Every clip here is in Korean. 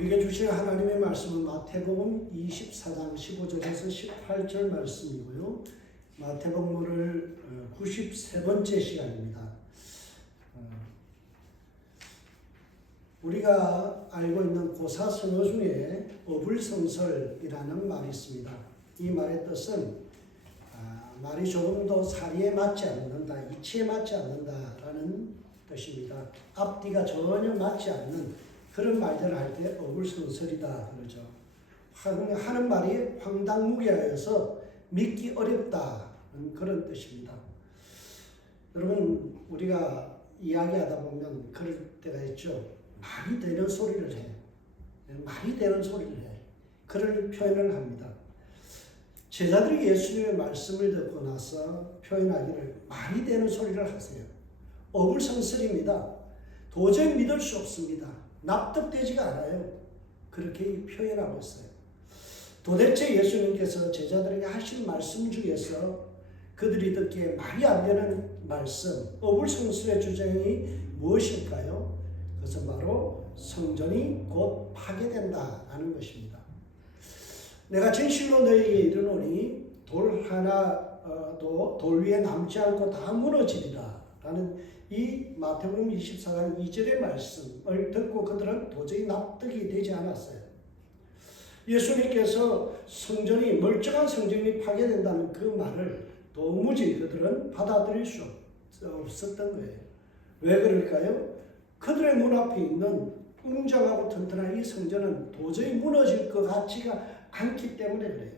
우리에게 주신 하나님의 말씀은 마태복음 24장 15절에서 18절 말씀이고요. 마태복음을 93번째 시간입니다. 우리가 알고 있는 고사성어 중에 어불성설이라는 말이 있습니다. 이 말의 뜻은 말이 조금도 사리에 맞지 않는다, 이치에 맞지 않는다라는 뜻입니다. 앞뒤가 전혀 맞지 않는 그런 말들을 할 때 어불성설이다 그러죠. 하는 말이 황당무계하여서 믿기 어렵다는 그런 뜻입니다. 여러분, 우리가 이야기하다 보면 그럴 때가 있죠. 말이 되는 소리를 해. 말이 되는 소리를 해. 그런 표현을 합니다. 제자들이 예수님의 말씀을 듣고 나서 표현하기를 말이 되는 소리를 하세요. 어불성설입니다. 도저히 믿을 수 없습니다. 납득되지가 않아요. 그렇게 표현하고 있어요. 도대체 예수님께서 제자들에게 하신 말씀 중에서 그들이 듣기에 말이 안 되는 말씀, 어불성설의 주장이 무엇일까요? 그것은 바로 성전이 곧 파괴된다라는 것입니다. 내가 진실로 너희에게 이르노니 돌 하나도 돌 위에 남지 않고 다 무너지리라 라는 이 마태복음 24장 2절의 말씀을 듣고 그들은 도저히 납득이 되지 않았어요. 예수님께서 성전이 멀쩡한 성전이 파괴된다는 그 말을 도무지 그들은 받아들일 수 없었던 거예요. 왜 그럴까요? 그들의 눈앞에 있는 웅장하고 튼튼한 이 성전은 도저히 무너질 것 같지가 않기 때문에 그래요.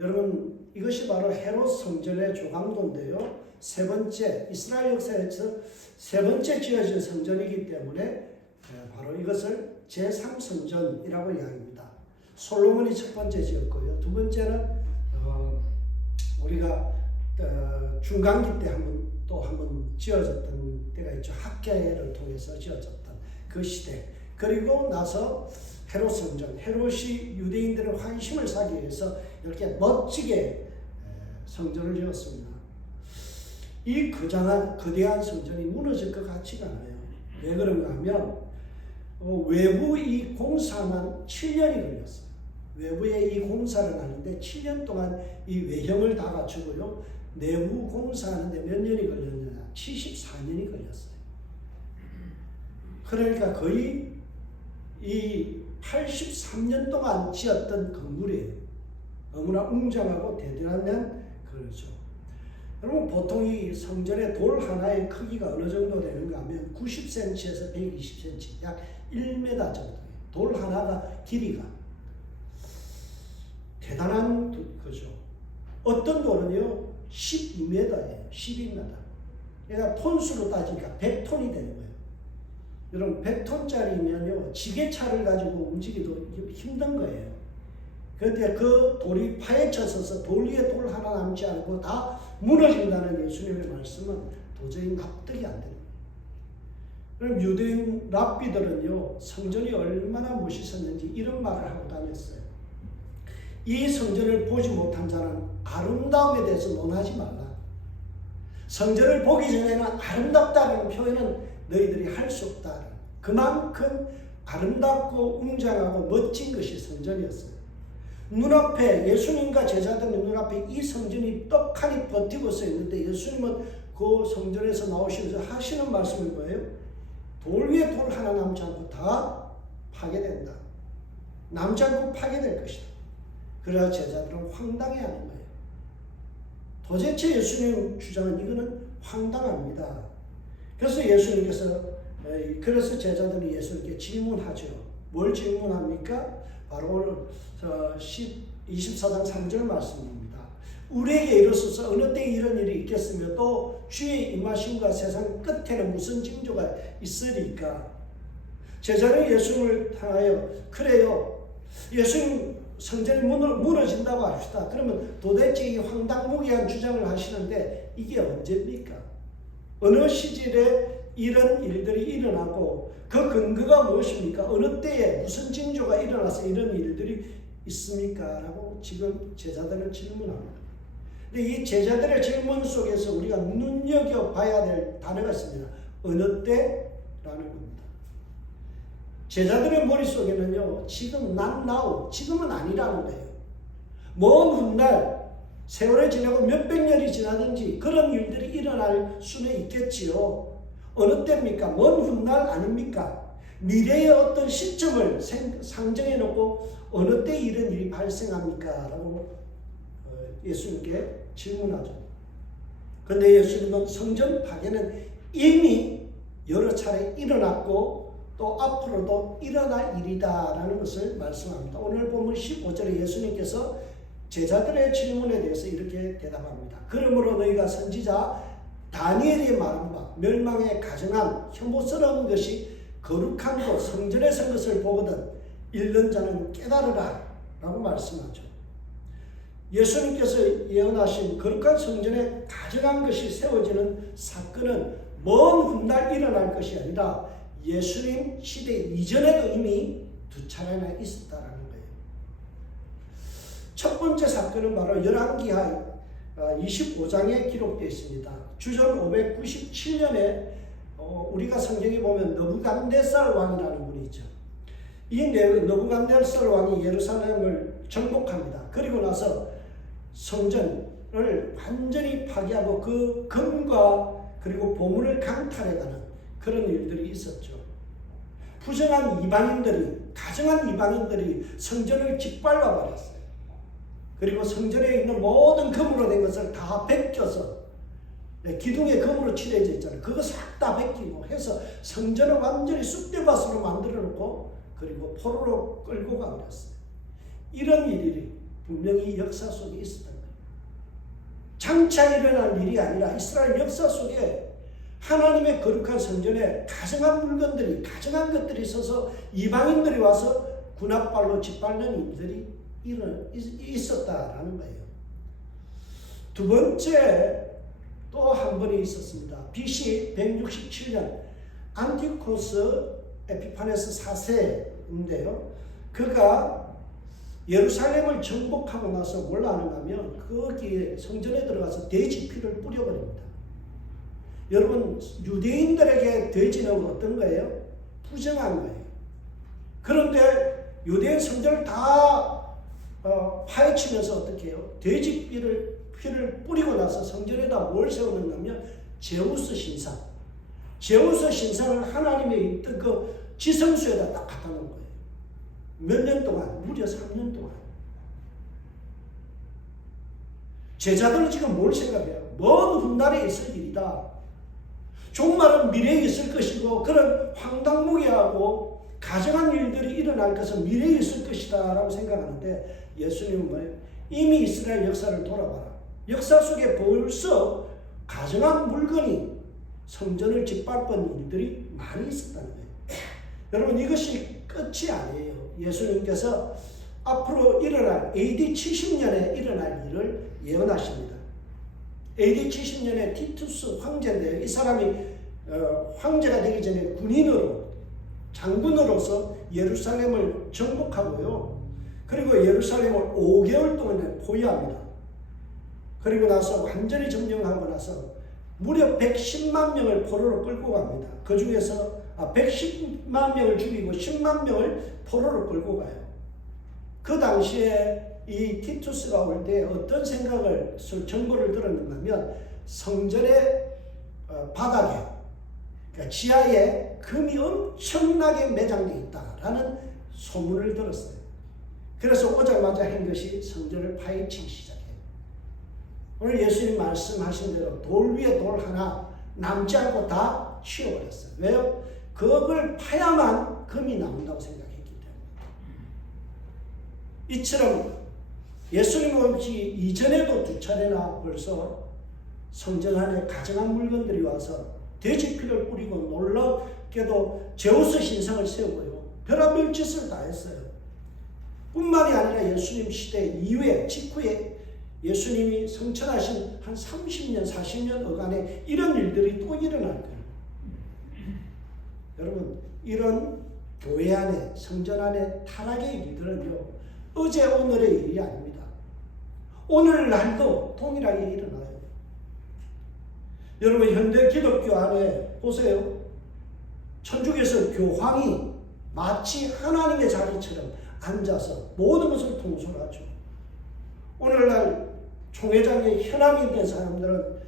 여러분, 이것이 바로 헤롯 성전의 조각도인데요. 세 번째, 이스라엘 역사에서 세 번째 지어진 성전이기 때문에 바로 이것을 제3성전이라고 이야기합니다. 솔로몬이 첫 번째 지었고요. 두 번째는 우리가 중간기 때 한번 지어졌던 때가 있죠. 학계를 통해서 지어졌던 그 시대. 그리고 나서 헤롯 성전, 헤롯이 유대인들의 환심을 사기 위해서 이렇게 멋지게 성전을 지었습니다. 이 거대한 성전이 무너질 것 같지가 않아요. 왜 그런가 하면 외부 이 공사만 7년이 걸렸어요. 외부에 이 공사를 하는데 7년 동안 이 외형을 다 갖추고요. 내부 공사하는데 몇 년이 걸렸느냐? 74년이 걸렸어요. 그러니까 거의 이 83년 동안 지었던 건물이에요. 너무나 웅장하고 대단한 그렇죠. 여러분, 보통 이 성전의 돌 하나의 크기가 어느 정도 되는가 하면 90cm에서 120cm, 약 1m 정도예요. 돌 하나가 길이가. 대단한 거죠. 어떤 돌은요, 12m예요. 12m. 그러니까 톤수로 따지니까 100톤이 되는 거예요. 여러분, 100톤짜리면요, 지게차를 가지고 움직이도 힘든 거예요. 그런데 그 돌이 파헤쳐서서 돌 위에 돌 하나 남지 않고 다 무너진다는 예수님의 말씀은 도저히 납득이 안 되는 거예요. 그럼 유대인 랍비들은요, 성전이 얼마나 멋있었는지 이런 말을 하고 다녔어요. 이 성전을 보지 못한 자는 아름다움에 대해서 논하지 말라. 성전을 보기 전에는 아름답다는 표현은 너희들이 할 수 없다. 그만큼 아름답고 웅장하고 멋진 것이 성전이었어요. 눈앞에, 예수님과 제자들의 눈앞에 이 성전이 떡하니 버티고 서 있는데 예수님은 그 성전에서 나오시면서 하시는 말씀이 뭐예요? 돌 위에 돌 하나 남지 않고 다 파괴된다. 남지 않고 파괴될 것이다. 그래야 제자들은 황당해하는 거예요. 도대체 예수님 주장은 이거는 황당합니다. 그래서 그래서 제자들이 예수님께 질문하죠. 뭘 질문합니까? 바로 오늘 24장 3절 말씀입니다. 우리에게 이르소서 어느 때 이런 일이 있겠으며 또 주의 임하심과 세상 끝에는 무슨 징조가 있으리까? 제자는 예수님을 향하여 그래요. 예수님 성전이 무너진다고 합시다. 그러면 도대체 이 황당무계한 주장을 하시는데 이게 언제입니까? 어느 시절에 이런 일들이 일어나고 그 근거가 무엇입니까? 어느 때에 무슨 징조가 일어나서 이런 일들이 있습니까? 라고 지금 제자들은 질문합니다. 근데 이 제자들의 질문 속에서 우리가 눈여겨봐야 될 단어가 있습니다. 어느 때라는 겁니다. 제자들의 머릿속에는요, 지금 not now, 지금은 아니라는 거예요. 먼 훗날 세월이 지나고 몇백 년이 지나든지 그런 일들이 일어날 수는 있겠지요. 어느 때입니까? 먼 훗날 아닙니까? 미래의 어떤 시점을 상정해 놓고 어느 때 이런 일이 발생합니까? 라고 예수님께 질문하죠. 그런데 예수님은 성전 파괴는 이미 여러 차례 일어났고 또 앞으로도 일어날 일이다 라는 것을 말씀합니다. 오늘 본문 15절에 예수님께서 제자들의 질문에 대해서 이렇게 대답합니다. 그러므로 너희가 선지자 다니엘이 말한 바 멸망에 가증한 혐오스러운 것이 거룩한 곳 성전에 선 것을 보거든 읽는 자는 깨달으라 라고 말씀하죠. 예수님께서 예언하신 거룩한 성전에 가증한 것이 세워지는 사건은 먼 훗날 일어날 것이 아니라 예수님 시대 이전에도 이미 두 차례나 있었다라는 거예요. 첫 번째 사건은 바로 열왕기하 25장에 기록되어 있습니다. 주전 597년에 우리가 성경에 보면 느부갓네살 왕이라는 분이 있죠. 이 느부갓네살 왕이 예루살렘을 정복합니다. 그리고 나서 성전을 완전히 파괴하고 그 금과 그리고 보물을 강탈해가는 그런 일들이 있었죠. 부정한 이방인들이, 가정한 이방인들이 성전을 짓밟아 버렸어요. 그리고 성전에 있는 모든 금으로 된 것을 다 베껴서 기둥에 금으로 칠해져 있잖아요. 그거 싹 다 베끼고 해서 성전을 완전히 쑥대밭으로 만들어 놓고 그리고 포로로 끌고 가버렸어요. 이런 일이 분명히 역사 속에 있었던 거예요. 장차 일어날 일이 아니라 이스라엘 역사 속에 하나님의 거룩한 성전에 가증한 물건들이, 가증한 것들이 있어서 이방인들이 와서 군합발로 짓밟는 일들이 있었다라는 거예요. 두 번째 또 한 번이 있었습니다. BC 167년 안티코스 에피파네스 4세인데요. 그가 예루살렘을 정복하고 나서 뭘 하는가 하면 거기에 성전에 들어가서 돼지 피를 뿌려버립니다. 여러분, 유대인들에게 돼지는 어떤 거예요? 부정한 거예요. 그런데 유대인 성전을 다 파헤치면서 어떻게 해요? 돼지 피를 뿌리고 나서 성전에다 뭘 세우는가 하면 제우스 신상. 제우스 신상을 하나님의 있던 그 지성소에다 딱 갖다 놓은 거예요. 몇 년 동안? 무려 3년 동안. 제자들은 지금 뭘 생각해요? 먼 훗날에 있을 일이다. 종말은 미래에 있을 것이고 그런 황당무계하고 가정한 일들이 일어날 것은 미래에 있을 것이다 라고 생각하는데 예수님은 뭐예요? 이미 이스라엘 역사를 돌아봐라. 역사 속에 벌써 가정한 물건이 성전을 짓밟은 일들이 많이 있었다는 거예요. 여러분, 이것이 끝이 아니에요. 예수님께서 앞으로 일어날 AD 70년에 일어날 일을 예언하십니다. AD 70년에 티투스 황제인데요. 이 사람이 황제가 되기 전에 군인으로 장군으로서 예루살렘을 정복하고요. 그리고 예루살렘을 5개월 동안 포위합니다. 그리고 나서 완전히 점령하고 나서 무려 110만 명을 포로로 끌고 갑니다. 그 중에서 110만 명을 죽이고 10만 명을 포로로 끌고 가요. 그 당시에 이 티투스가 올 때 어떤 정보를 들었는가 하면 성전의 바닥에, 그러니까 지하에 금이 엄청나게 매장되어 있다라는 소문을 들었어요. 그래서 오자마자 한 것이 성전을 파헤치기 시작해요. 오늘 예수님 말씀하신 대로 돌 위에 돌 하나 남지 않고 다 치워버렸어요. 왜요? 그걸 파야만 금이 나온다고 생각했기 때문에. 이처럼 예수님 오기 이전에도 두 차례나 벌써 성전 안에 가정한 물건들이 와서 돼지피를 뿌리고 놀랍게도 제우스 신상을 세우고요. 별의별 짓을 다 했어요. 뿐만이 아니라 예수님 시대 이후에 직후에 예수님이 성천하신 한 30년, 40년 어간에 이런 일들이 또 일어날 거예요. 여러분, 이런 교회 안에, 성전 안에 타락의 일들은요, 어제 오늘의 일이 아닙니다. 오늘날도 동일하게 일어나요. 여러분, 현대 기독교 안에 보세요. 천주교에서 교황이 마치 하나님의 자리처럼 앉아서 모든 것을 통솔하죠. 오늘날 총회장의 현황이 된 사람들은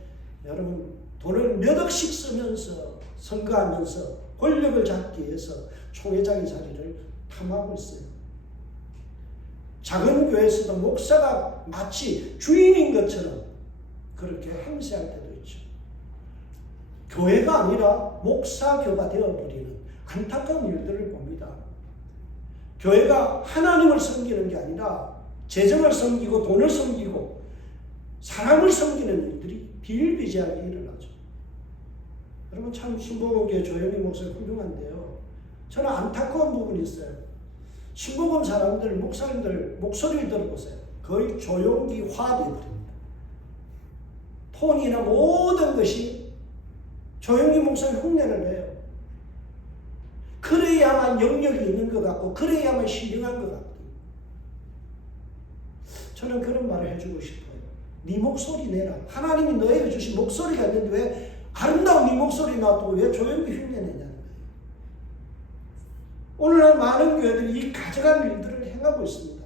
여러분 돈을 몇 억씩 쓰면서 선거하면서 권력을 잡기 위해서 총회장의 자리를 탐하고 있어요. 작은 교회에서도 목사가 마치 주인인 것처럼 그렇게 행세할 때도 있죠. 교회가 아니라 목사교가 되어버리는 안타까운 일들을 봅니다. 교회가 하나님을 섬기는 게 아니라 재정을 섬기고 돈을 섬기고 사람을 섬기는 일들이 비일비재하게 일어나죠. 여러분 참 신복음교회 조영희 목사님 훌륭한데요. 저는 안타까운 부분이 있어요. 신복음 사람들, 목사님들 목소리를 들어보세요. 거의 조용기화 되어버립니다. 톤이나 모든 것이 조영희 목사님 흉내를 내요. 그래야만 영역이 있는 것 같고 그래야만 신령한 것 같고 저는 그런 말을 해주고 싶어요. 네 목소리 내라. 하나님이 너에게 주신 목소리가 있는데 왜 아름다운 네 목소리 놔두고 왜 조용히 흉내 내냐는 거예요. 오늘날 많은 교회들이 이 가져간 일들을 행하고 있습니다.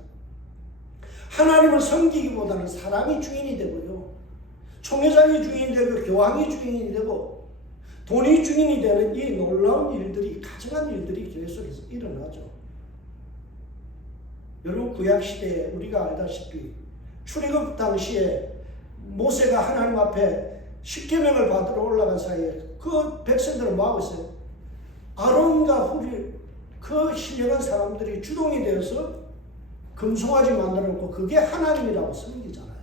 하나님을 섬기기보다는 사람이 주인이 되고요. 총회장이 주인이 되고 교황이 주인이 되고 돈이 주인이 되는 이 놀라운 일들이 가져간 일들이 교회 속에서 일어나죠. 여러분 구약시대에 우리가 알다시피 출애굽 당시에 모세가 하나님 앞에 십계명을 받으러 올라간 사이에 그 백성들은 뭐하고 있어요? 아론과 훌 그 신령한 사람들이 주동이 되어서 금송아지 만들어 놓고 그게 하나님이라고 섬기잖아요.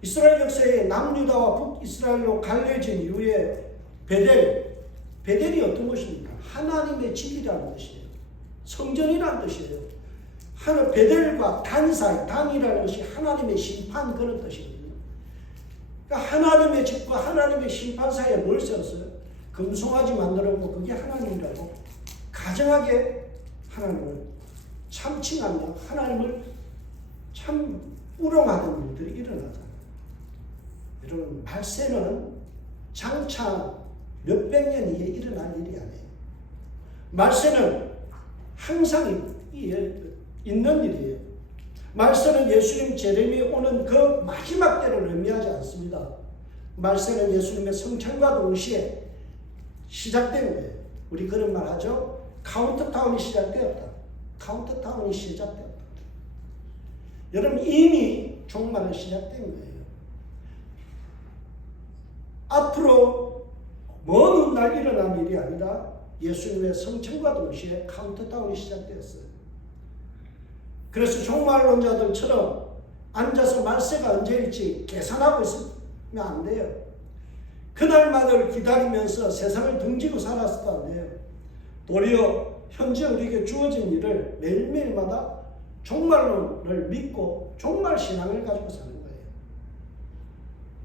이스라엘 역사에 남유다와 북이스라엘로 갈려진 이후에 베델이 어떤 것입니까? 하나님의 집이라는 뜻이에요. 성전이라는 뜻이에요. 베델과 단 사이, 단이라는 것이 하나님의 심판 그런 뜻이거든요. 그러니까 하나님의 집과 하나님의 심판 사이에 뭘 세웠어요? 금송아지 만들었고 그게 하나님이라고 가정하게 하나님을 참칭하며 하나님을 참 우롱하는 일들이 일어나잖아요. 여러분 말세는 장차 몇백 년 이에 일어날 일이 아니에요. 말세는 항상 있는 일이에요. 말세는 예수님 재림이 오는 그 마지막 때를 의미하지 않습니다. 말세는 예수님의 성찬과 동시에 시작된 거예요. 우리 그런 말 하죠. 카운트다운이 시작되었다. 카운트다운이 시작되었다. 여러분 이미 종말은 시작된 거예요. 앞으로 먼 훗날 일어날 일이 아니라 예수님의 성찬과 동시에 카운트다운이 시작되었어요. 그래서 종말론자들처럼 앉아서 말세가 언제일지 계산하고 있으면 안 돼요. 그날만을 기다리면서 세상을 등지고 살았어도 안 돼요. 도리어 현재 우리에게 주어진 일을 매일매일마다 종말론을 믿고 종말신앙을 가지고 사는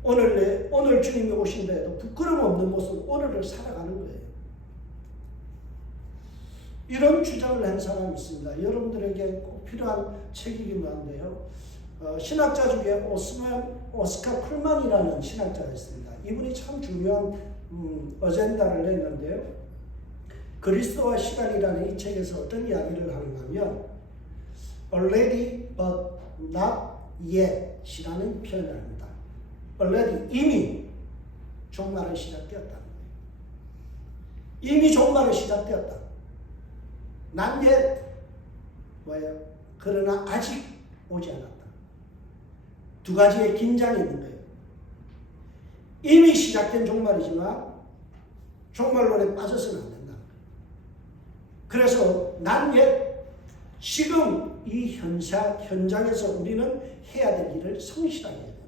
거예요. 오늘 주님이 오신다 해도 부끄러움 없는 모습 오늘을 살아가는 거예요. 이런 주장을 한 사람이 있습니다. 여러분들에게 꼭 필요한 책이기도 한데요. 신학자 중에 오스카 쿨만이라는 신학자가 있습니다. 이분이 참 중요한 어젠다를 냈는데요. 그리스도와 시간이라는 이 책에서 어떤 이야기를 하는가 하면 already but not yet 이라는 표현을 합니다. already 이미 종말은 시작되었다는 거예요. 이미 종말은 시작되었다. not yet 뭐예요? 그러나 아직 오지 않았다. 두 가지의 긴장이 있는 거예요. 이미 시작된 종말이지만 종말론에 빠져서는 안 된다. 그래서 난 옛 지금 이 현장에서 우리는 해야 될 일을 성실하게 해야 된다.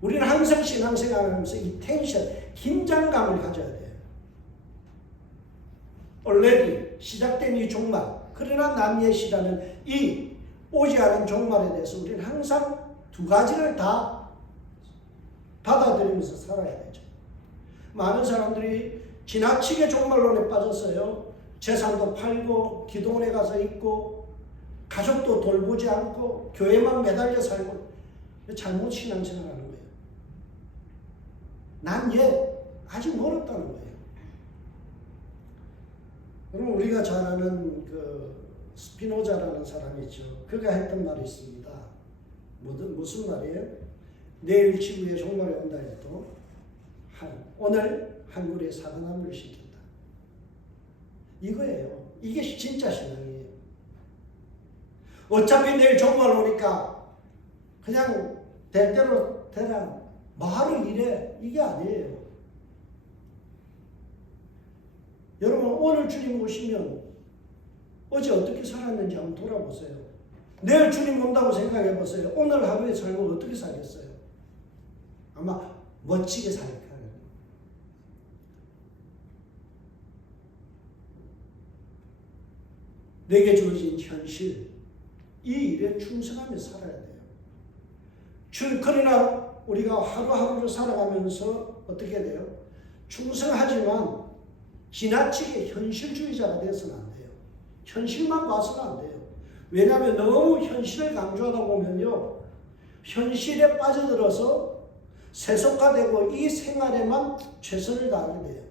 우리는 항상 신앙생활하면서 이 텐션, 긴장감을 가져야 돼요. already 시작된 이 종말, 그러나 남예시라는 이 오지 않은 종말에 대해서 우리는 항상 두 가지를 다 받아들이면서 살아야 되죠. 많은 사람들이 지나치게 종말론에 빠졌어요. 재산도 팔고 기도원에 가서 있고 가족도 돌보지 않고 교회만 매달려 살고 잘못 신앙생활하는 거예요. 난 아직 멀었다는 거예요. 그럼 우리가 잘 아는 그 스피노자라는 사람이 있죠. 그가 했던 말이 있습니다. 무슨 말이에요? 내일 지구에 종말이 온다 해도 오늘 한 그루의 사과나무를 심긴다. 이거예요. 이게 진짜 신앙이에요. 어차피 내일 종말 오니까 그냥 될 대로 되라. 말을 이래. 이게 아니에요. 여러분 오늘 주님 오시면 어제 어떻게 살았는지 한번 돌아보세요. 내일 주님 온다고 생각해 보세요. 오늘 하루의 삶을 어떻게 살겠어요? 아마 멋지게 살 거예요. 내게 주어진 현실, 이 일에 충성하며 살아야 돼요. 그러나 우리가 하루하루를 살아가면서 어떻게 돼요? 충성하지만 지나치게 현실주의자가 되어서는 안 돼요. 현실만 봐서는 안 돼요. 왜냐하면 너무 현실을 강조하다 보면요, 현실에 빠져들어서 세속화되고 이 생활에만 최선을 다하게 돼요.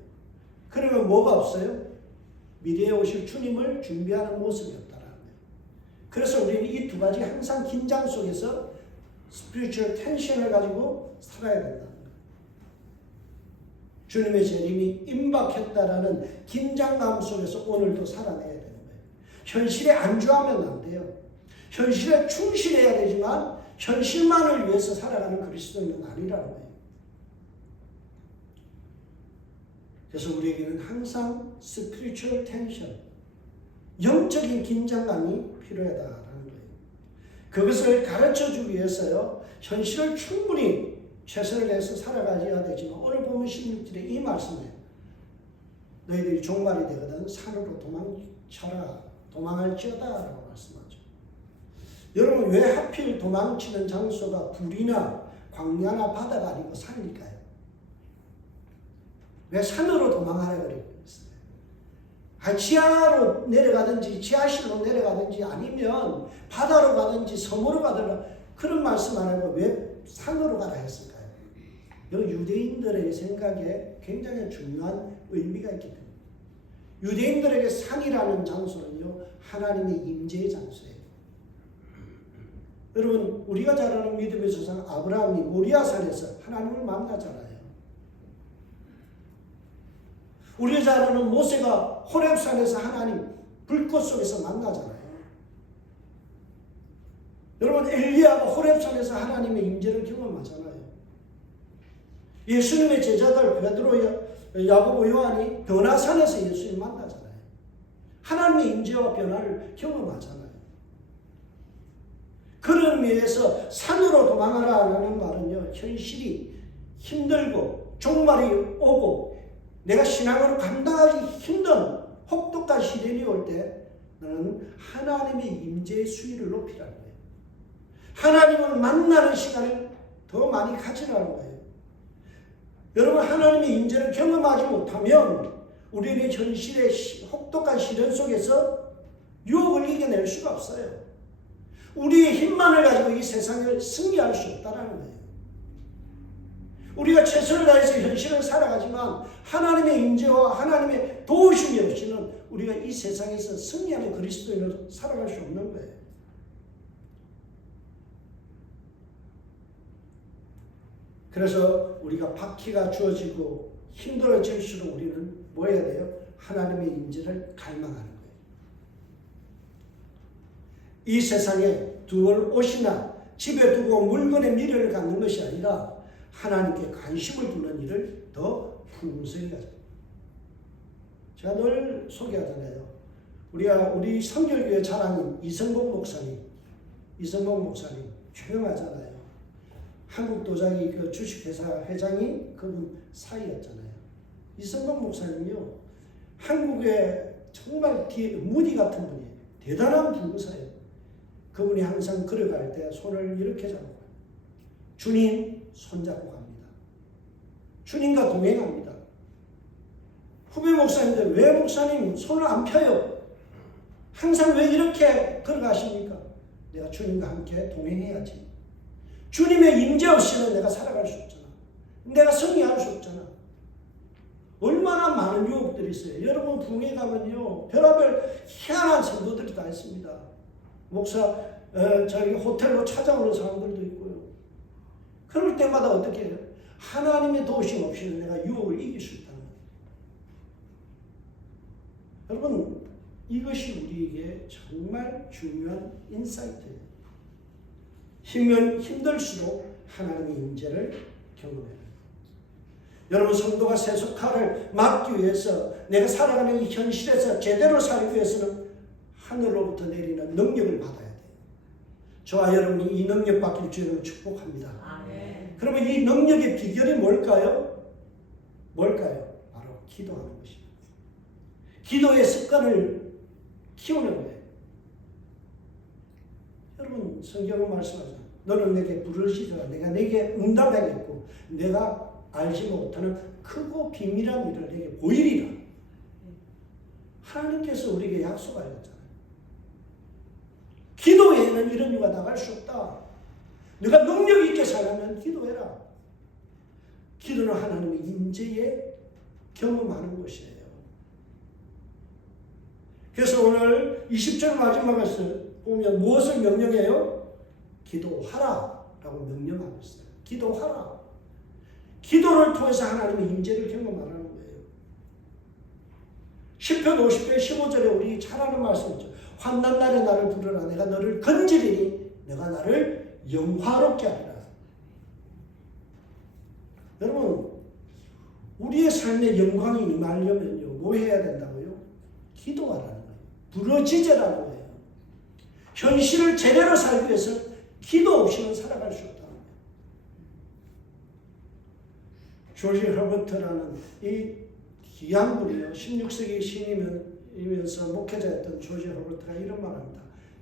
그러면 뭐가 없어요? 미래에 오실 주님을 준비하는 모습이 없다라는 거예요. 그래서 우리는 이 두 가지 항상 긴장 속에서 스피리추얼 텐션을 가지고 살아야 된다는 거예요. 주님의 재림이 임박했다라는 긴장감 속에서 오늘도 살아내야 되는 거예요. 현실에 안주하면 안 돼요. 현실에 충실해야 되지만 현실만을 위해서 살아가는 그리스도인은 아니라는 거예요. 그래서 우리에게는 항상 스피리추얼 텐션, 영적인 긴장감이 필요하다라는 거예요. 그것을 가르쳐주기 위해서요, 현실을 충분히 최선을 다해서 살아가야 되지만 오늘 보면 16절에 이 말씀이에요. 너희들이 종말이 되거든 산으로 도망쳐라, 도망할지어다 라고 말씀하죠. 여러분 왜 하필 도망치는 장소가 불이나 광야나 바다가 아니고 산일까요? 왜 산으로 도망하라 그러고 있어요? 지하로 내려가든지 지하실로 내려가든지 아니면 바다로 가든지 섬으로 가든지 그런 말씀 안 하고 왜 산으로 가라 했을까요? 이 유대인들의 생각에 굉장히 중요한 의미가 있기 때문에 유대인들에게 산이라는 장소는요 하나님의 임재의 장소예요. 여러분 우리가 잘 아는 믿음의 조상 아브라함이 모리아산에서 하나님을 만나잖아요. 우리가 잘 아는 모세가 호렙산에서 하나님 불꽃 속에서 만나잖아요. 여러분 엘리야가 호렙산에서 하나님의 임재를 경험하잖아요. 예수님의 제자들 베드로, 야고보, 요한이 변화산에서 예수님 만나잖아요. 하나님의 임재와 변화를 경험하잖아요. 그런 의미에서 산으로 도망하라는 말은요, 현실이 힘들고 종말이 오고 내가 신앙으로 감당하기 힘든 혹독한 시련이 올 때 너는 하나님의 임재의 수위를 높이라는 거예요. 하나님을 만나는 시간을 더 많이 가지라는 거예요. 여러분 하나님의 임재를 경험하지 못하면 우리는 현실의 혹독한 시련 속에서 유혹을 이겨낼 수가 없어요. 우리의 힘만을 가지고 이 세상을 승리할 수 없다는 거예요. 우리가 최선을 다해서 현실을 살아가지만 하나님의 임재와 하나님의 도우심이 없이는 우리가 이 세상에서 승리하는 그리스도인으로 살아갈 수 없는 거예요. 그래서 우리가 바퀴가 주어지고 힘들어질수록 우리는 뭐 해야 돼요? 하나님의 임재를 갈망하는 거예요. 이 세상에 두을 옷이나 집에 두고 물건의 미래를 갖는 것이 아니라 하나님께 관심을 두는 일을 더 풍성히 가져. 제가 늘 소개하잖아요. 우리 성결교회 자랑인 이성복 목사님 유명하잖아요. 한국 도자기 그 주식회사 회장이 그분 사이였잖아요. 이성복 목사님이요, 한국의 정말 무디 같은 분이에요. 대단한 부흥사예요. 그분이 항상 걸어갈 때 손을 이렇게 잡고 가요. 주님 손잡고 갑니다. 주님과 동행합니다. 후배 목사님들 왜 목사님 손을 안 펴요? 항상 왜 이렇게 걸어가십니까? 내가 주님과 함께 동행해야지. 주님의 임재 없이는 내가 살아갈 수 없잖아. 내가 승리할 수 없잖아. 얼마나 많은 유혹들이 있어요. 여러분 부흥회 가면요, 별의별 희한한 성도들이 다 있습니다. 목사 저희 호텔로 찾아오는 사람들도 있고요. 그럴 때마다 어떻게 해요? 하나님의 도우심 없이는 내가 유혹을 이길 수 있다는 거예요. 여러분 이것이 우리에게 정말 중요한 인사이트예요. 힘들수록 하나님의 임재를 경험해요. 여러분 성도가 세속화를 막기 위해서 내가 살아가는 이 현실에서 제대로 살기 위해서는 하늘로부터 내리는 능력을 받아야 돼요. 저와 여러분이 이 능력 받길 주님을 축복합니다. 아멘. 그러면 이 능력의 비결이 뭘까요? 바로 기도하는 것입니다. 기도의 습관을 키우는 거예요. 여러분 성경은 말씀하잖아요. 너는 내게 부르짖으라 내가 내게 응답하겠고 내가 알지 못하는 크고 비밀한 일을 내게 보이리라. 하나님께서 우리에게 약속하셨잖아요. 기도 외에는 이런 이유가 나갈 수 없다. 네가 능력 있게 살려면 기도해라. 기도는 하나님의 임재에 경험하는 것이에요. 그래서 오늘 20절 마지막에서 보면 무엇을 명령해요? 기도하라 라고 명령하고 있어요. 기도하라. 기도를 통해서 하나님의 임재를 경험하라는 거예요. 시편 50편 15절에 우리 잘 아는 말씀이죠. 환난 날에 나를 부르라. 내가 너를 건지리니 내가 나를 영화롭게 하리라. 여러분 우리의 삶에 영광이 임하려면요 뭐 해야 된다고요? 기도하라는 거예요. 부르짖으라는 거예요. 현실을 제대로 살기 위해서 기도 없이는 살아갈 수 없다는 거예요. 조지 허버트라는 이 귀한 분이요 16세기 신이면서 목회자였던 조지 허버트가 이런 말합니다.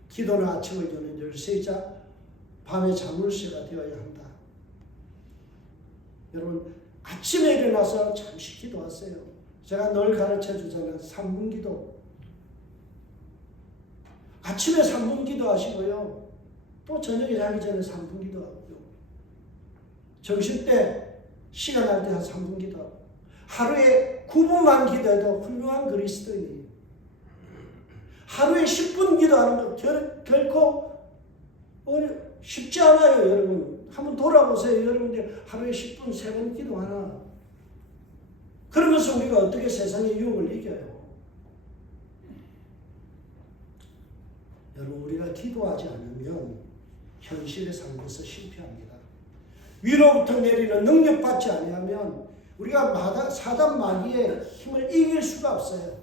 기도는 아침을 여는 열쇠이자 밤에 자물쇠가 되어야 한다. 여러분 아침에 일어나서 잠시 기도하세요. 제가 늘 가르쳐 주잖아요. 3분 기도. 아침에 3분 기도하시고요. 또 저녁에 자기 전에 3분 기도하고요. 점심 때 시간 날 때 한 3분 기도하고. 하루에 9분만 기도해도 훌륭한 그리스도인이에요. 하루에 10분 기도하는 거 결코 쉽지 않아요, 여러분. 한번 돌아보세요. 여러분들 하루에 10분, 3번 기도하나. 그러면서 우리가 어떻게 세상의 유혹을 이겨요? 여러분 우리가 기도하지 않으면 현실의 삶에서 실패합니다. 위로부터 내리는 능력받지 아니하면 우리가 사단 마귀의 힘을 이길 수가 없어요.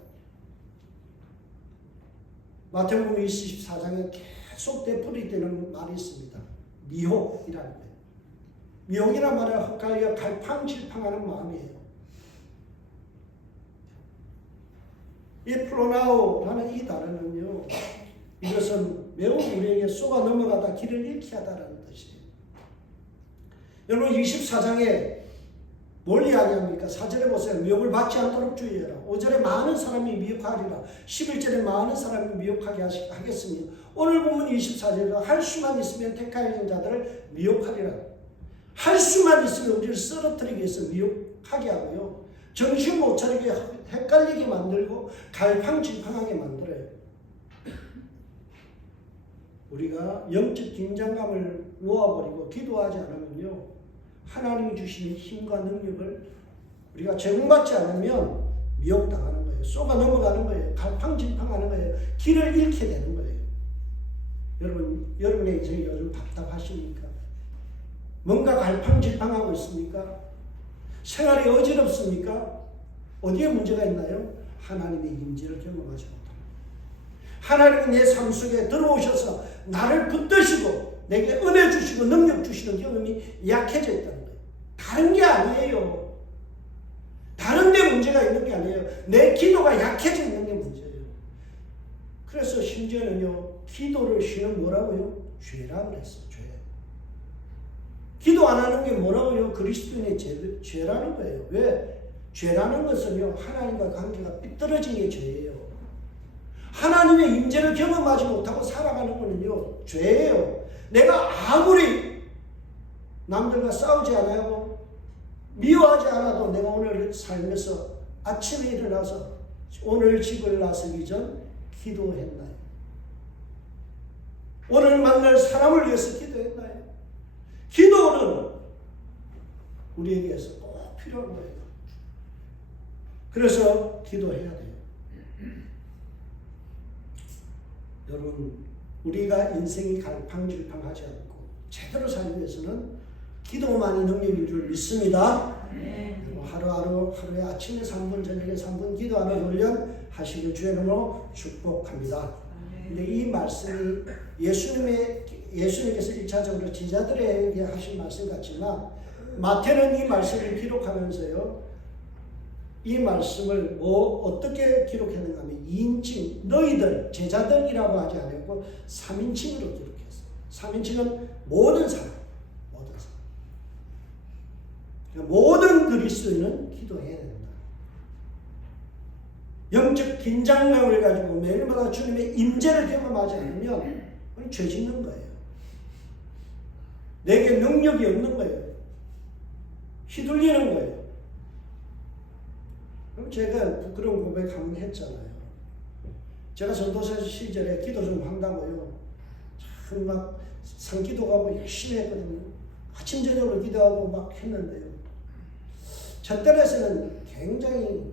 마태복음 24장에 계속 되풀이되는 말이 있습니다. 미혹이라는 거예요. 미혹이란 말은 헛갈려 갈팡질팡하는 마음이에요. 이 플로나오라는 이 단어는요, 이것은 매우 우리에게 쏘아 넘어가다 길을 잃게 하다라는 뜻이에요. 여러분 24장에 뭘 이야기합니까? 4절에 보세요. 미혹을 받지 않도록 주의해라. 5절에 많은 사람이 미혹하리라. 11절에 많은 사람이 미혹하게 하겠으니 오늘 보면 24절에 할 수만 있으면 택하여진 자들을 미혹하리라. 할 수만 있으면 우리를 쓰러뜨리기 위해서 미혹하게 하고요. 정신 못 차리게 헷갈리게 만들고 갈팡질팡하게 만들어요. 우리가 영적 긴장감을 놓아버리고 기도하지 않으면요. 하나님이 주시는 힘과 능력을 우리가 제공받지 않으면 미혹당하는 거예요. 쏘가 넘어가는 거예요. 갈팡질팡하는 거예요. 길을 잃게 되는 거예요. 여러분의 인생이 요즘 답답하십니까? 뭔가 갈팡질팡하고 있습니까? 생활이 어지럽습니까? 어디에 문제가 있나요? 하나님의 임재를 경험하지 못합니다. 하나님은 내 삶 속에 들어오셔서 나를 붙드시고 내게 은혜 주시고 능력 주시는 경험이 약해져 있다는 거예요. 다른 게 아니에요. 다른 데 문제가 있는 게 아니에요. 내 기도가 약해져 있는 게 문제예요. 그래서 심지어는요. 기도를 쉬는 뭐라고요? 죄라고 그랬어요. 죄. 기도 안 하는 게 뭐라고요? 그리스도인의 죄라는 거예요. 왜? 죄라는 것은요. 하나님과 관계가 삐뚤어진 게 죄예요. 하나님의 임재를 경험하지 못하고 살아가는 거는요. 죄예요. 내가 아무리 남들과 싸우지 않아도 미워하지 않아도 내가 오늘 삶에서 아침에 일어나서 오늘 집을 나서기 전 기도했나요? 오늘 만날 사람을 위해서 기도했나요? 기도는 우리에게서 꼭 필요한 거예요. 그래서 기도해야 돼요. 여러분, 우리가 인생이 갈팡질팡하지 않고 제대로 살기 위해서는 기도만이 능력인 줄 믿습니다. 하루에 아침에 3분, 저녁에 3분 기도하는 훈련 하시길 주의 이름으로 축복합니다. 근데 이 말씀이 예수님께서 1차적으로 제자들에게 하신 말씀 같지만 마태는 이 말씀을 기록하면서요, 이 말씀을 어떻게 기록했는가 하면 2인칭, 너희들, 제자들이라고 하지 않았고 3인칭으로 기록했어요. 3인칭은 모든 사람. 그러니까 모든 그리스도인은 기도해야 된다. 영적 긴장감을 가지고 매일마다 주님의 임재를 경험하지 않으면 죄 짓는 거예요. 내게 능력이 없는 거예요. 휘둘리는 거예요. 그럼 제가 부끄러운 고백 한번 했잖아요. 제가 전도사 시절에 기도 좀 한다고요. 참 막 상기도 가고 열심히 했거든요. 아침 저녁으로 기도하고 막 했는데요. 저 때에서는 굉장히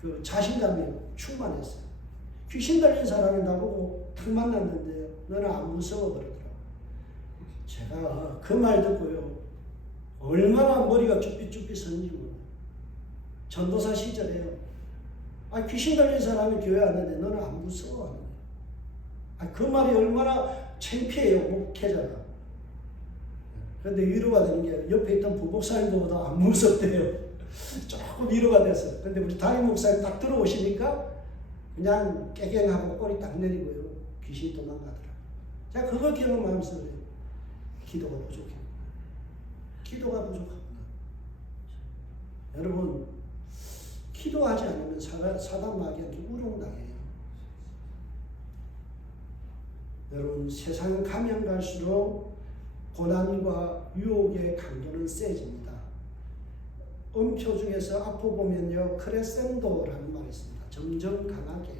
그 자신감이 충만했어요. 귀신 들린 사람이 나보고 탁 만났는데요. 너는 안 무서워 그러더라고요. 제가 그 말 듣고요. 얼마나 머리가 쭈삣쭈삣 섰는지 몰라요. 전도사 시절에요. 귀신 들린 사람이 교회 왔는데 너는 안 무서워 하는 거예요. 그 말이 얼마나 창피해요, 목회자가. 그런데 위로가 되는 게 옆에 있던 부목사님보다 안 무섭대요. 조금 위로가 됐어요. 그런데 우리 담임 목사님 딱 들어오시니까 그냥 깨갱하고 꼬리 딱 내리고요. 귀신이 도망가더라고요. 제가 그거 경험하면서 그래요. 기도가 부족해요. 기도가 부족합니다. 여러분, 기도하지 않으면 사단 마귀한테 우롱당해요. 여러분, 세상 가면 갈수록 고난과 유혹의 강도는 세집니다. 음표 중에서 앞으로 보면요, 크레센도라는 말이 있습니다. 점점 강하게.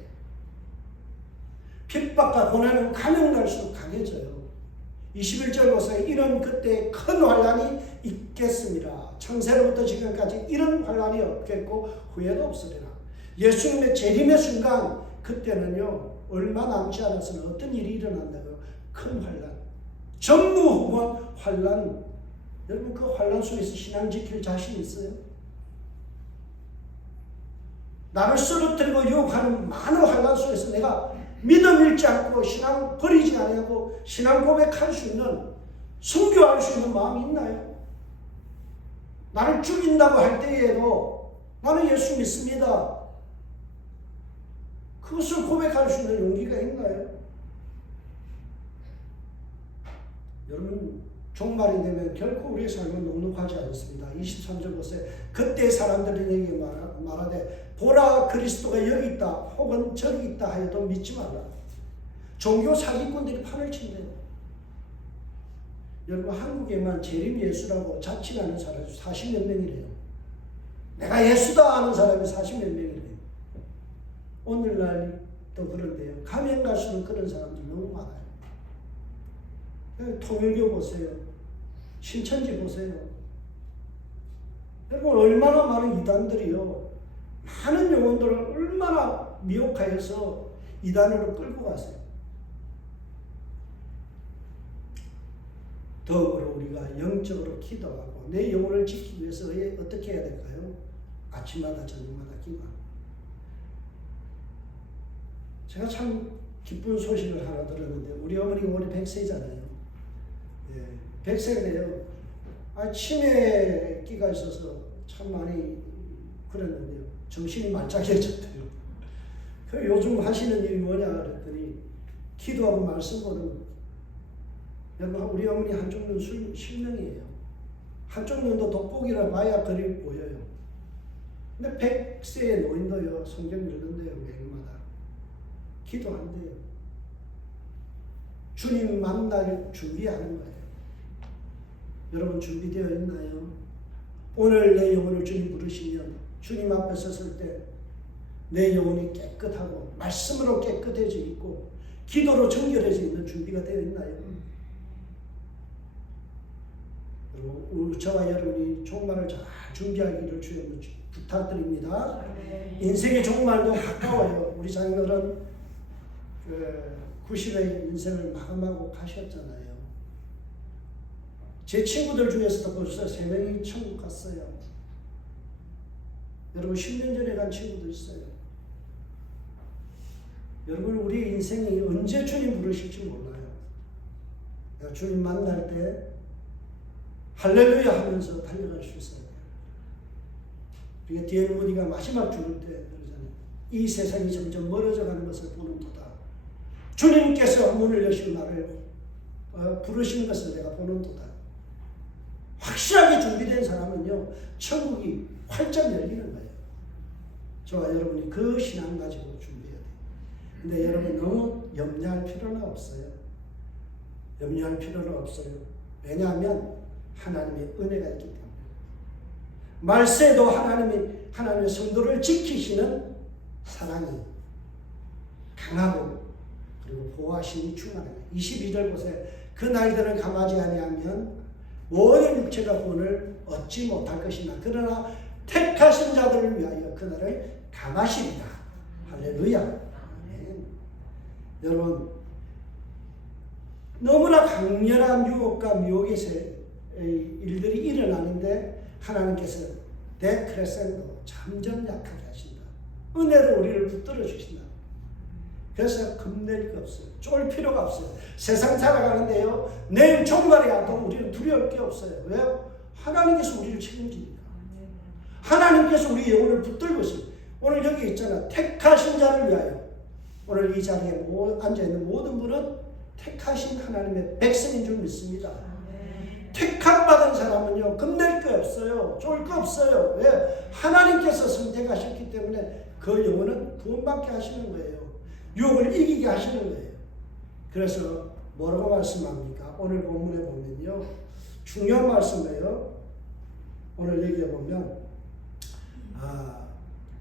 핍박과 고난은 가면 갈수록 강해져요. 21절 보세요. 이런 그때 큰 환란이 있겠습니다. 창세로부터 지금까지 이런 환란이 없겠고 후회도 없으리라. 예수님의 재림의 순간, 그때는요, 얼마 남지 않았으면 어떤 일이 일어난다고요? 큰 환란. 전무후무한 환란. 여러분, 그 환란 속에서 신앙 지킬 자신 있어요? 나를 쓰러뜨리고 유혹하는 많은 환란 속에서 내가 믿음 잃지 않고 신앙 버리지 아니하고 신앙 고백할 수 있는, 순교할 수 있는 마음이 있나요? 나를 죽인다고 할 때에도 나는 예수 믿습니다. 그것을 고백할 수 있는 용기가 있나요? 여러분, 종말이 되면 결코 우리의 삶은 녹록하지 않습니다. 23절 보세요. 그때 사람들이 내게 말하되 보라, 그리스도가 여기 있다 혹은 저기 있다 하여도 믿지 말라. 종교 사기꾼들이 판을 친대요. 여러분, 한국에만 재림 예수라고 자칭하는 사람이 40몇 명이래요. 내가 예수다 하는 사람이 40몇 명이래요. 오늘날도 그런데요. 가면 갈수록 그런 사람들이 너무 많아요. 통일교 보세요. 신천지 보세요. 여러분, 얼마나 많은 이단들이요. 많은 영혼들을 얼마나 미혹하여서 이단으로 끌고 가세요. 더불어 우리가 영적으로 기도하고 내 영혼을 지키기 위해서 어떻게 해야 될까요? 아침마다 저녁마다 기도합니다. 제가 참 기쁜 소식을 하나 들었는데, 우리 어머니가 올해 100세잖아요. 예, 100세인데요. 치매 끼가 있어서 참 많이 그랬는데요. 정신이 말짱해졌대요. 요즘 하시는 일이 뭐냐 그랬더니 기도하고 말씀 보는. 여러분, 우리 어머니 한쪽 눈 실명이에요. 한쪽 눈도 돋보기라 봐야 그리 보여요. 근데 100세의 노인도요, 성경 읽는데요, 매일마다. 기도한대요. 주님 만날 준비하는 거예요. 여러분, 준비되어 있나요? 오늘 내 영혼을 주님 부르시면 주님 앞에 섰을 때 내 영혼이 깨끗하고 말씀으로 깨끗해져 있고 기도로 정결해져 있는 준비가 되어 있나요? 여러분, 저와 여러분이 종말을 잘 준비하기를 주여 부탁드립니다. 인생의 종말도 가까워요. 우리 자녀들은 90의 인생을 마감하고 가셨잖아요. 제 친구들 중에서도 벌써 3명이 천국 갔어요. 여러분 10년 전에 간 친구도 있어요. 여러분 우리 인생이 언제 주님 부르실지 몰라요. 주님 만날 때 할렐루야 하면서 달려갈 수 있어야 돼요. 우리가 D.L. 무디가 마지막 죽을 때 그러잖아요. 이 세상이 점점 멀어져 가는 것을 보는 도다. 주님께서 문을 여시고 나를 부르시는 것을 내가 보는 도다. 확실하게 준비된 사람은요, 천국이 활짝 열리는 거예요. 저와 여러분이 그 신앙 가지고 준비해야 돼요. 근데 여러분 너무 염려할 필요는 없어요. 염려할 필요는 없어요. 왜냐하면 하나님의 은혜가 있기 때문에. 말세도 하나님의 성도를 지키시는 사랑이 강하고 그리고 보호하심이 충만해요. 22절 보세요. 그 날들을 감하지 아니하면 모든 육체가 구원을 얻지 못할 것이나 그러나 택하신 자들을 위하여 그날을 감하시리라. 할렐루야. 아멘. 여러분 너무나 강렬한 유혹과 미혹의 일들이 일어나는데 하나님께서 데크레센도 점점 약하게 하신다. 은혜로 우리를 붙들어 주신다. 그래서 겁낼 게 없어요. 쫄 필요가 없어요. 세상 살아가는데요, 내일 종말이 와도 우리는 두려울 게 없어요. 왜요? 하나님께서 우리를 책임지니까. 하나님께서 우리 영혼을 붙들고 있어요. 오늘 여기 있잖아. 택하신 자를 위하여. 오늘 이 자리에 앉아있는 모든 분은 택하신 하나님의 백성인 줄 믿습니다. 택함받은 사람은요, 겁낼 게 없어요. 쫄 거 없어요. 왜? 하나님께서 선택하셨기 때문에 그 영혼은 구원받게 하시는 거예요. 유혹을 이기게 하시는 거예요. 그래서 뭐라고 말씀합니까? 오늘 본문에 보면요, 중요한 말씀이에요. 오늘 여기에 보면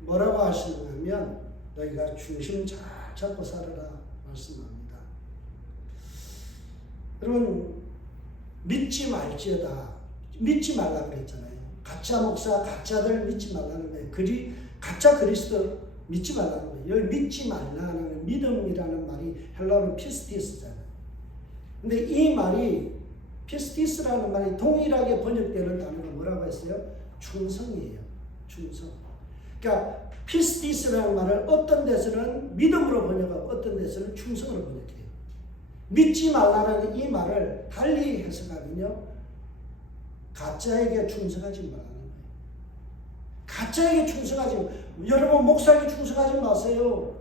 뭐라고 하시냐면 너희가 중심 잘 잡고 살아라 말씀합니다. 여러분 믿지 말지어다. 믿지 말라고 그랬잖아요. 가짜 목사, 가짜들 믿지 말라는 거예요. 가짜 그리스도 믿지 말라는 거예요. 여기 믿지 말라는 믿음이라는 말이 헬라어는 피스티스잖아요. 근데 이 말이 피스티스라는 말이 동일하게 번역되는 단어가 뭐라고 했어요? 충성이에요. 충성. 그러니까 피스티스라는 말을 어떤 데서는 믿음으로 번역하고 어떤 데서는 충성으로 번역해요. 믿지 말라는 이 말을 달리 해석하면요, 가짜에게 충성하지 말라는 거예요. 가짜에게 충성하지 마. 여러분 목사에게 충성하지 마세요.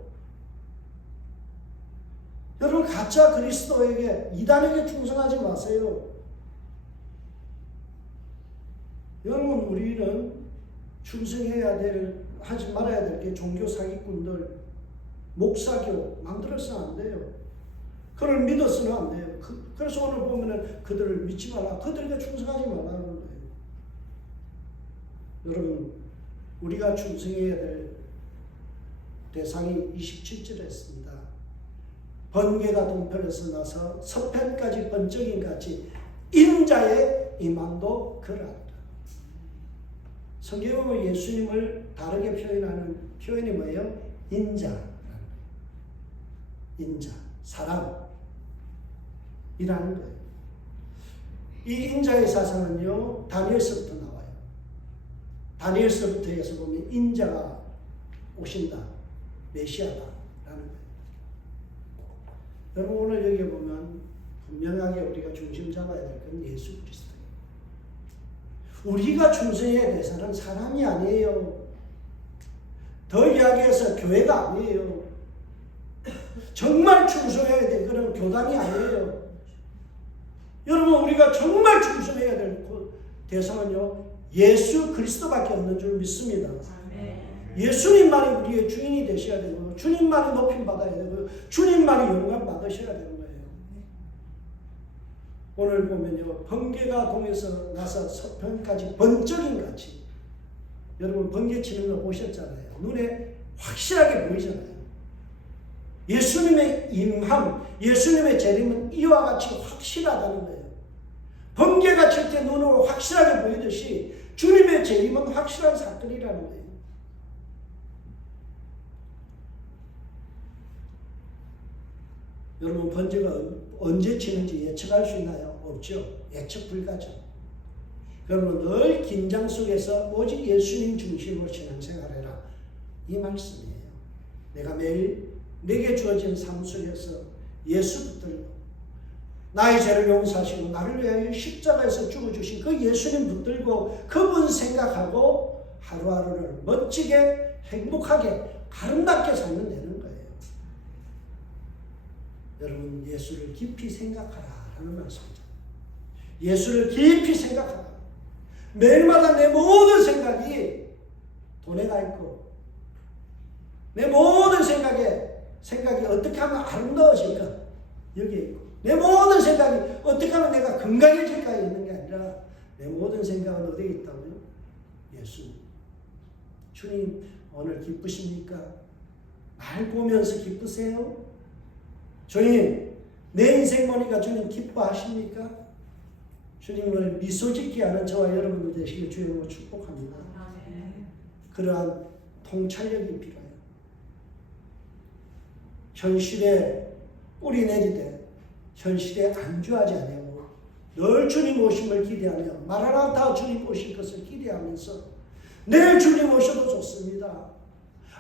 여러분 가짜 그리스도에게 이단에게 충성하지 마세요. 여러분 우리는 충성해야 될, 하지 말아야 될 게 종교 사기꾼들, 목사교 만들어서는 안 돼요. 그를 믿어서는 안 돼요. 그래서 오늘 보면은 그들을 믿지 말라, 그들에게 충성하지 말라는 거예요. 여러분 우리가 충성해야 될 대상이 27절에 있습니다. 번개가 동편에서 나서 서편까지 번쩍인 같이 인자의 임함도 그러하리라. 성경에 보면 예수님을 다르게 표현하는 표현이 뭐예요? 인자라는 거예요. 인자, 사람이라는 거예요. 이 인자의 사상은요, 다니엘서부터 나와요. 다니엘서부터 해서 보면 인자가 오신다, 메시아다라는 거예요. 여러분 오늘 여기 보면 분명하게 우리가 중심 잡아야 될 건 예수 그리스도예요. 우리가 충성해야 될 사람은 사람이 아니에요. 더 이야기해서 교회가 아니에요. 정말 충성해야 될 그런 교단이 아니에요. 여러분 우리가 정말 충성해야 될 대상은요, 예수 그리스도밖에 없는 줄 믿습니다. 예수님만이 우리의 주인이 되셔야 되고, 주님만이 높임 받아야 되고, 주님만이 영광 받으셔야 되는 거예요. 오늘 보면요, 번개가 동에서 나서 서편까지 번쩍인 같이. 여러분 번개치는 거 보셨잖아요. 눈에 확실하게 보이잖아요. 예수님의 임함, 예수님의 재림은 이와 같이 확실하다는 거예요. 번개가 칠 때 눈으로 확실하게 보이듯이 주님의 재림은 확실한 사건이라는 거예요. 여러분 번개가 언제 치는지 예측할 수 있나요? 없죠. 예측 불가죠. 여러분 늘 긴장 속에서 오직 예수님 중심으로 신앙생활해라. 이 말씀이에요. 내가 매일 내게 주어진 삶 속에서 예수 붙들고 나의 죄를 용서하시고 나를 위하여 십자가에서 죽어주신 그 예수님 붙들고 그분 생각하고 하루하루를 멋지게 행복하게 아름답게 살면 되는 거예요. 여러분 예수를 깊이 생각하라 하는 말씀이죠. 예수를 깊이 생각하라. 매일마다 내 모든 생각이 돈에 가 있고 내 모든 생각이 어떻게 하면 아름다워질까 여기에 있고 내 모든 생각이 어떻게 하면 내가 건강해질까에 있는 게 아니라 내 모든 생각은 어디에 있다고요? 예수. 주님 오늘 기쁘십니까? 날 보면서 기쁘세요? 주님 내 인생 보니까 주님 기뻐하십니까? 주님을 미소 짓게 하는 저와 여러분들 되시길 주님으로 축복합니다. 그러한 통찰력이 필요해요. 현실에 뿌리 내리되 현실에 안주하지 않고 늘 주님 오심을 기대하며 마라나타 주님 오실 것을 기대하면서 내일 주님 오셔도 좋습니다.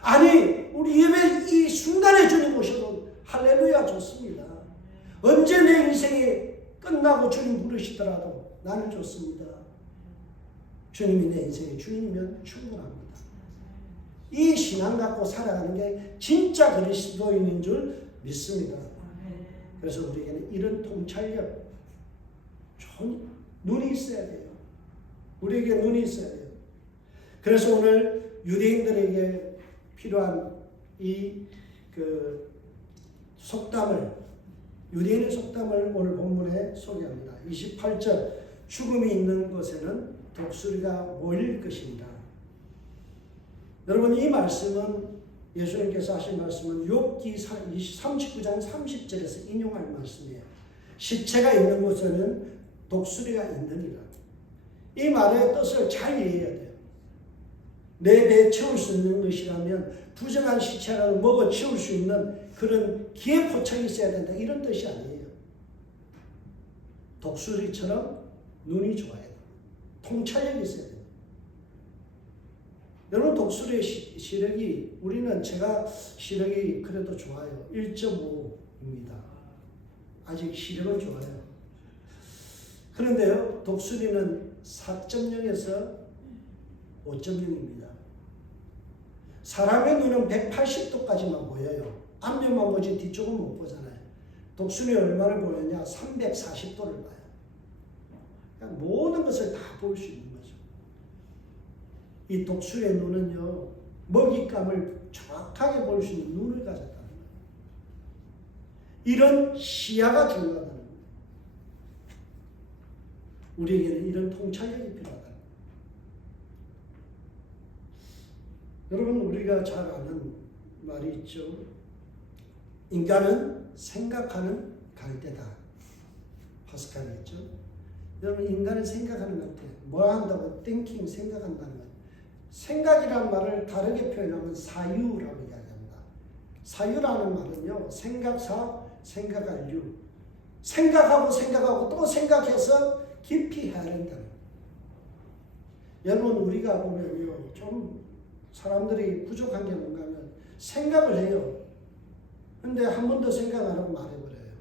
아니 우리 예배 이 순간에 주님 오셔도 할렐루야 좋습니다. 언제 내 인생이 끝나고 주님 부르시더라도 나는 좋습니다. 주님이 내 인생의 주인이면 충분합니다. 이 신앙 갖고 살아가는 게 진짜 그리스도인인 줄 믿습니다. 그래서 우리에게는 이런 통찰력, 좋은 눈이 있어야 돼요. 우리에게 눈이 있어야 돼요. 그래서 오늘 유대인들에게 필요한 이 속담을, 유대인의 속담을 오늘 본문에 소개합니다. 28절, 죽음이 있는 곳에는 독수리가 모일 것입니다. 여러분 이 말씀은 예수님께서 하신 말씀은 욥기 39장 30절에서 인용할 말씀이에요. 시체가 있는 곳에는 독수리가 있느니라. 이 말의 뜻을 잘 이해해야 돼요. 내 배에 채울 수 있는 것이라면 부정한 시체라도 먹어 치울 수 있는 그런 기회 포착이 있어야 된다. 이런 뜻이 아니에요. 독수리처럼 눈이 좋아야 돼요. 통찰력이 있어야 돼요. 여러분 독수리의 시력이 제가 시력이 그래도 좋아요. 1.5입니다. 아직 시력은 좋아요. 그런데요 독수리는 4.0에서 5.0입니다. 사람의 눈은 180도까지만 보여요. 앞면만 보지 뒤쪽은 못 보잖아요. 독수리는 얼마를 보느냐? 340도를 봐요. 그러니까 모든 것을 다 볼 수 있는 거죠. 이 독수리의 눈은요, 먹잇감을 정확하게 볼 수 있는 눈을 가졌다는 거예요. 이런 시야가 중요하다는 거예요. 우리에게는 이런 통찰력이 필요하다는 거예요. 여러분, 우리가 잘 아는 말이 있죠. 인간은 생각하는 갈대다. 파스칼이 했죠. 여러분, 인간은 생각하는 갈대. 뭐 한다고? thinking, 생각한다는 거예요. 생각이란 말을 다르게 표현하면 사유라고 이야기합니다. 사유라는 말은요, 생각사, 생각할 유. 생각하고 또 생각해서 깊이 해야 된다는 거예요. 여러분, 우리가 보면요, 좀 사람들이 부족한 게 뭔가 하면 생각을 해요. 근데 한 번도 생각 안 하고 말해버려요.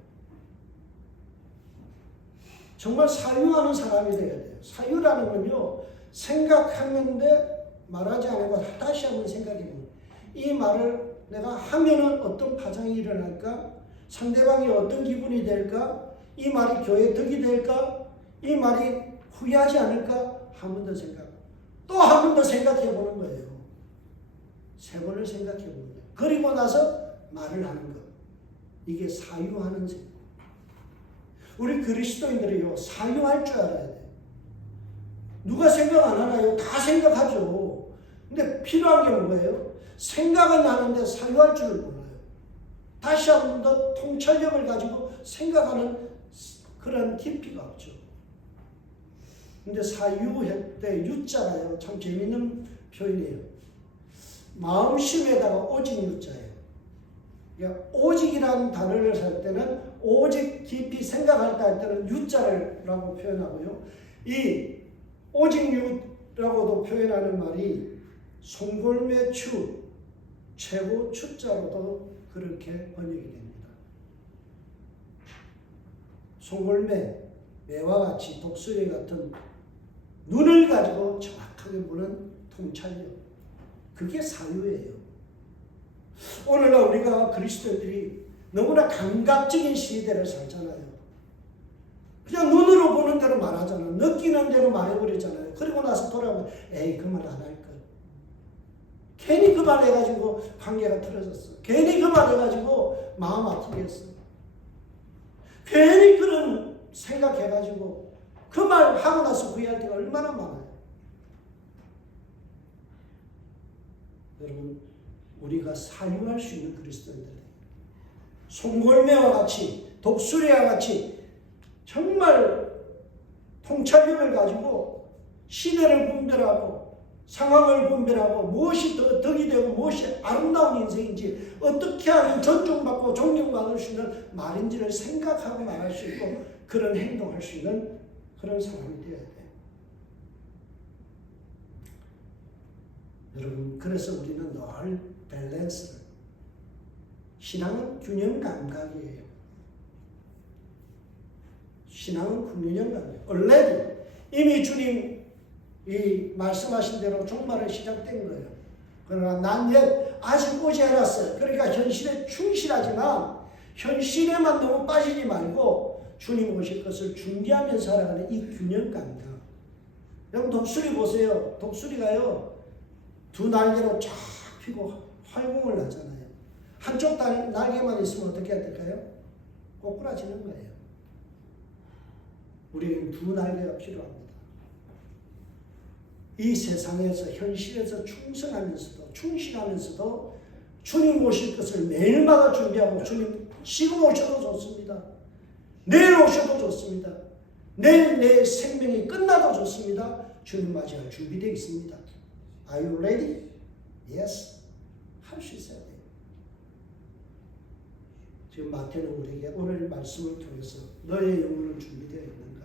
정말 사유하는 사람이 돼야 돼요. 사유라는 건요, 생각하는데 말하지 않고 다시 한번 생각해 보는 거예요. 이 말을 내가 하면은 어떤 파장이 일어날까? 상대방이 어떤 기분이 될까? 이 말이 교회에 덕이 될까? 이 말이 후회하지 않을까? 한 번 더 생각. 또 한 번 더 생각해 보는 거예요. 3번을 생각해 보는 거예요. 그리고 나서 말을 하는 것. 이게 사유하는 생각. 우리 그리스도인들이요, 사유할 줄 알아야 돼요. 누가 생각 안 하나요? 다 생각하죠. 근데 필요한 게 뭐예요? 생각은 하는데 사유할 줄을 몰라요. 다시 한 번 더 통찰력을 가지고 생각하는 그런 깊이가 없죠. 근데 사유할 때 유자가요, 참 재밌는 표현이에요. 마음심에다가 오직 유자예요. 그러니까 오직이라는 단어를 살 때는 오직 깊이 생각할 때 할 때는 유자라고 표현하고요. 이 오직 유라고도 표현하는 말이 송골매 추, 최고 추자로도 그렇게 번역이 됩니다. 송골매, 매와 같이 독수리 같은 눈을 가지고 정확하게 보는 통찰력. 그게 사유예요. 오늘날 우리가 그리스도인들이 너무나 감각적인 시대를 살잖아요. 그냥 눈으로 보는 대로 말하잖아요. 느끼는 대로 말해버리잖아요. 그리고 나서 돌아오면 에이 그 말 안 할 것. 괜히 그 말 해가지고 관계가 틀어졌어. 괜히 그 말 해가지고 마음 아프게 했어. 괜히 그런 생각해가지고 그 말 하고 나서 후회할 때가 얼마나 많아요. 여러분, 우리가 사유할 수 있는 그리스도인들, 송골매와 같이 독수리와 같이 정말 통찰력을 가지고 시대를 분별하고 상황을 분별하고 무엇이 더 덕이 되고 무엇이 아름다운 인생인지 어떻게 하면 존중받고 존경받을 수 있는 말인지를 생각하고 말할 수 있고 그런 행동할 수 있는 그런 사람이 되어야 돼요. 여러분, 그래서 우리는 늘 밸런스를, 신앙은 균형 감각이에요. 신앙은 균형 감각. already 이미 주님이 말씀하신 대로 종말은 시작된 거예요. 그러나 난 옛 아직 오지 않았어요. 그러니까 현실에 충실하지만 현실에만 너무 빠지지 말고 주님 오실 것을 준비하면서 살아가는 이 균형 감각. 여러분, 독수리 보세요. 독수리가요, 두 날개로 쫙 펴고 활공을 하잖아요. 한쪽 날개만 있으면 어떻게 해야 될까요? 꼬꾸라지는 거예요. 우리는 두 날개가 필요합니다. 이 세상에서 현실에서 충실하면서도 주님 오실 것을 매일마다 준비하고, 주님 지금 오셔도 좋습니다. 내일 오셔도 좋습니다. 내일 내 생명이 끝나도 좋습니다. 주님 맞이할 준비되어 있습니다. Are you ready? Yes. 할 수 있어야 돼요. 지금 마태는 우리에게 오늘 말씀을 통해서 너의 영혼은 준비되어 있는가?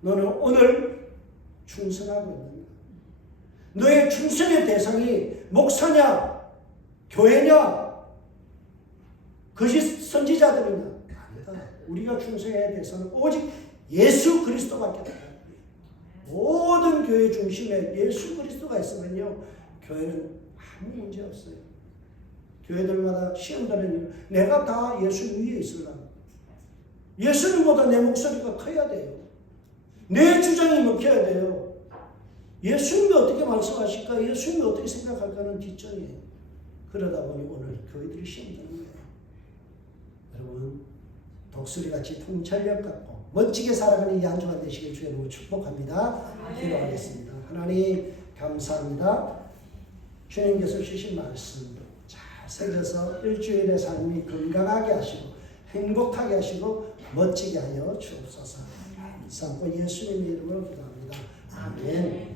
너는 오늘 충성하고 있는가? 너의 충성의 대상이 목사냐? 교회냐? 거짓 선지자들이냐? 아니다. 우리가 충성해야 할 대상은 오직 예수 그리스도밖에 없다. 모든 교회 중심에 예수 그리스도가 있으면요, 교회는 아무 문제 없어요. 교회들마다 시험되는 이유, 내가 다 예수 위에 있으려고. 예수님보다 내 목소리가 커야 돼요. 내 주장이 먹혀야 돼요. 예수님이 어떻게 말씀하실까? 예수님이 어떻게 생각할까는 뒷전이에요. 그러다 보니 오늘 교회들이 시험되는 거예요. 여러분, 독수리같이 통찰력 갖고 멋지게 살아가는 이 한 주간 되시길 주님으로 축복합니다. 기도하겠습니다. 하나님 감사합니다. 주님께서 주신 말씀 잘 새겨서 일주일의 삶이 건강하게 하시고 행복하게 하시고 멋지게 하여 주옵소서. 감사하고 예수님의 이름으로 기도합니다. 아멘.